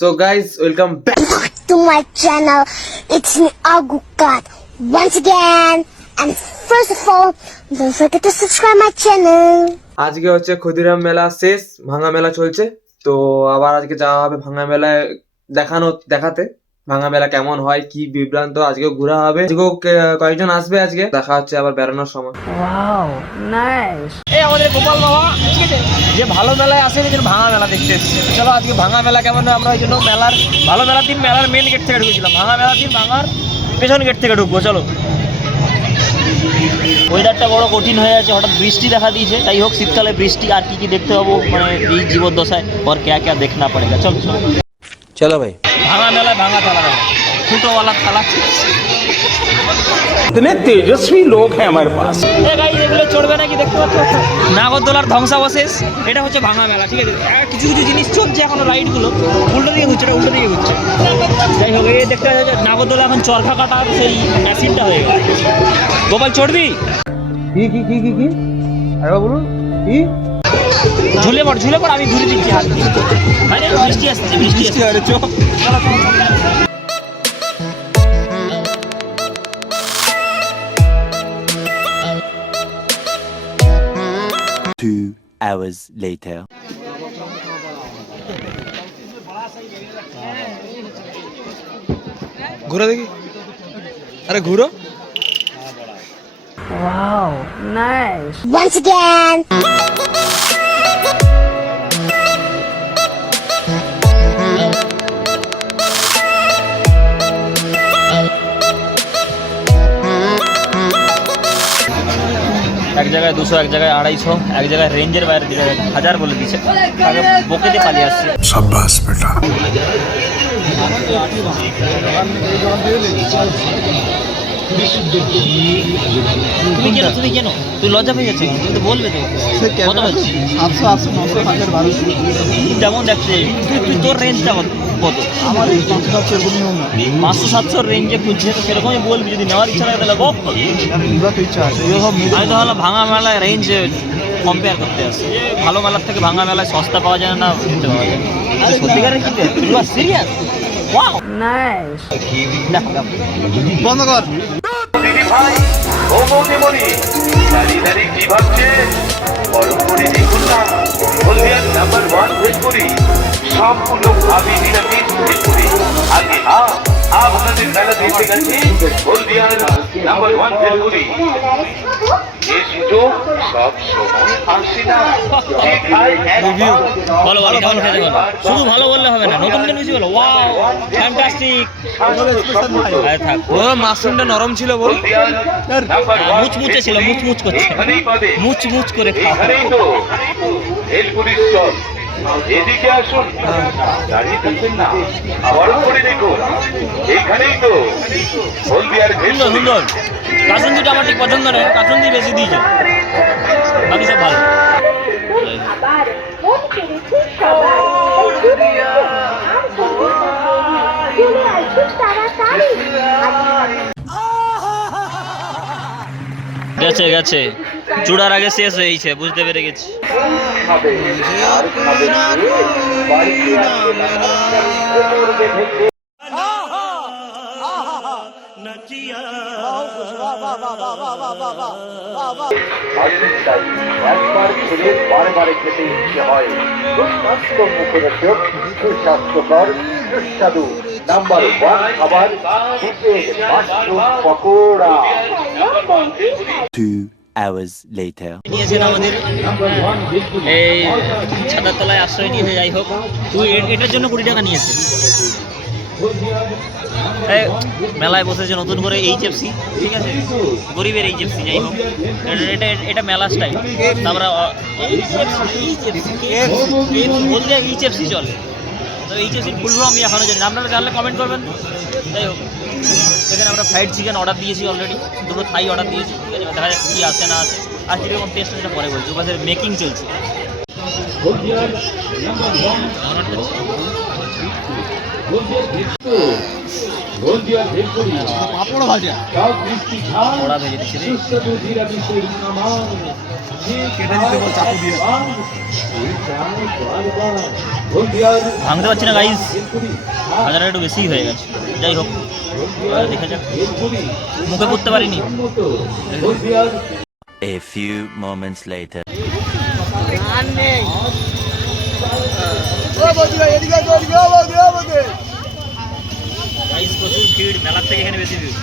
So guys, welcome back to my channel. It's me, Agukat, once again. And first of all, don't forget to subscribe my channel. আজকে হচ্ছে ক্ষুদিরাম মেলা শেষ, ভাঙা মেলা চলছে। তো আবার আজকে যাওয়া হবে ভাঙা মেলায় দেখাতে ভাঙা মেলা কেমন হয়, কি বিভ্রান্ত। আজকেও ঘোরা হবে, আজকেও কয়েকজন আসবে। আজকে দেখা হচ্ছে আবার বেড়ানোর সময়। Wow nice. এই আমাদের গোপাল বাবা ঠিক আছে, যে ভালো মেলায় আসে ওই জন্য ভাঙা মেলা দেখতে এসেছে। চলো আজকে ভাঙা মেলা কেমন হয়, আমরা ওই জন্য মেলার ভালো মেলার দিন মেলার মেন গেট থেকে ঢুকেছিলাম, ভাঙা মেলার দিন ভাঙার পেছন গেট থেকে ঢুকবো। চলো, ওয়েদারটা বড় কঠিন হয়ে আছে, হঠাৎ বৃষ্টি দেখা দিয়েছে। যাই হোক, শীতকালে বৃষ্টি আর কি কি দেখতে পাবো, মানে এই জীবদ্দশায় और क्या क्या देखना पड़ेगा। চলো চলো चलो भाई। ভাঙা মেলায় ভাঙা থালা দেবো, ফুটোওয়ালা থালা। इतने तेजस्वी लोग हैं हमारे पास। এগুলো চড়বে নাকি দেখতে পাচ্ছ, নাগরদোলার ধ্বংসাবশেষ। এটা হচ্ছে ভাঙা মেলা, ঠিক আছে। কিছু কিছু জিনিস চলছে এখনো, রাইডগুলো উল্টো দিকে ঘুরছে, উল্টো দিকে ঘুরছে। যাই হোক, এই দেখতে নাগরদোলা এখন চরখা কাটা সেই অ্যাসিডটা হয়ে গেছে। গোপাল চড়বি? কি আরে বলুন কি? ঝুলে পড়, আমি ঘুরে দিচ্ছি হাত দিয়ে। আরে বৃষ্টি আসছে, বৃষ্টি আরে চো। Two hours later. ঘুরে দেখি, আরে ঘুরো। Wow nice. Once again. এক জায়গায় 200, এক জায়গায় 250, এক জায়গায় রেঞ্জের বাইরে 1000 বলে দিচ্ছে। আগে বকে দিয়ে পালিয়ে আসছে। शाबाश बेटा। তুমি কেন তুই লজ্জা পেয়ে যাচ্ছে? তুমি তো বলবে তো কত বলছি। 700 900 1000 1200 যেমন দেখছে তুই তোর রেঞ্জটা কত? আমার এই 500 এরকমই হবে। 500-700 রেঞ্জে খুঁজছে, তো সেরকমই বলবি। যদি নেওয়ার ইচ্ছা থাকে তাহলে বল। এবার তো ইচ্ছা আছে, এবার সব আমি তো হলো ভাঙা মেলায় রেঞ্জ কম্পেয়ার করতে আসছি, যে ভালো মেলার থেকে ভাঙা মেলায় সস্তা পাওয়া যায় না, কিনতে পাওয়া যায়। সত্যিকারের কিনতে তুই সিরিয়াস? Wow nice. দেখো বন্ধ কর। দিদি ভাই ও মৌদিমণি, দাঁড়িয়ে কি ভাবছে? গরম করে দেখুন না, হলদিয়ার নাম্বার 1 ভেলপুরি, সম্পূর্ণ ভাবি নিরামিষ ভেলপুরি। আগে আপনাদের মেলা দেখতে গেছি হলদিয়ার নাম্বার 1 ভেলপুরি। এই সুযোগ সব সময় আসে না। যে খায় বলো কেমন খেতে বলো, শুধু ভালো বললে হবে না, নতুন নতুন কিছু বলো। Wow fantastic. আরে থাক, ও মাশরুমটা নরম ছিল বল। মুচমুচে ছিল, মুচমুচ করছে, মুচমুচ করে খাও। এখানেই তো ভেলপুরি স্টল। এদিকে আসুন, দাঁড়িয়ে থাকবেন না, বড় করে দেখুন। এখানেই তো হলদিয়ার সুন্দর সুন্দর। কাসুন্দিটা আমার ঠিক পছন্দ নয়, কাসুন্দি বেশি দিয়েছে, বাকি সব ভালো। গেছে চূড়ার আগে শেষ হয়েছে, বুঝতে পেরে গেছি। একবার খেলে বারবার খেতে ইচ্ছে হয়। সুস্বাস্থ্য মুখরোচক, সুস্বাস্থ্যকর, সুস্বাদু নাম্বার 1 খাবার chicken mushroom pakora. 2 hours later. নিয়েছেন আমাদের এই ছাতার তলায় আশ্রয় নিয়েছে। যাই হোক, তুই এটার জন্য 20 টাকা নিয়েছে। মেলায় বসেছে নতুন করে HFC, ঠিক আছে, গরিবের HFC। যাই হোক, এটা মেলা স্টাইল। তারপরে বলতে HFC চলে, তো HFC ফুল ফর্ম আমি এখনও জানি না, আপনারা জানলে কমেন্ট করবেন। যাই হোক, এখানে আমরা ফ্রাইড চিকেন অর্ডার দিয়েছি অলরেডি, 2টো থাই অর্ডার দিয়েছি, ঠিক আছে। দেখা যাক কী আসে না আসে, আর কীরকম টেস্ট সেটা পরে বলছি। ওপাশে মেকিং চলছে। পাপড় ভাজা ওরা ভেজে দিচ্ছে রে। কেটে দিতে বল চাকু দিয়ে। হলদিয়ার ভাঙতে পারছি না গাইস, হাজারটা একটু বেশি হয়ে গেছে। যাই হোক, দেখা যাক, মুখে করতে পারিনি। হলদিয়ার A few moments later. Guys প্রচুর ভিড়, মেলার থেকে এখানে বেশি ভিড়।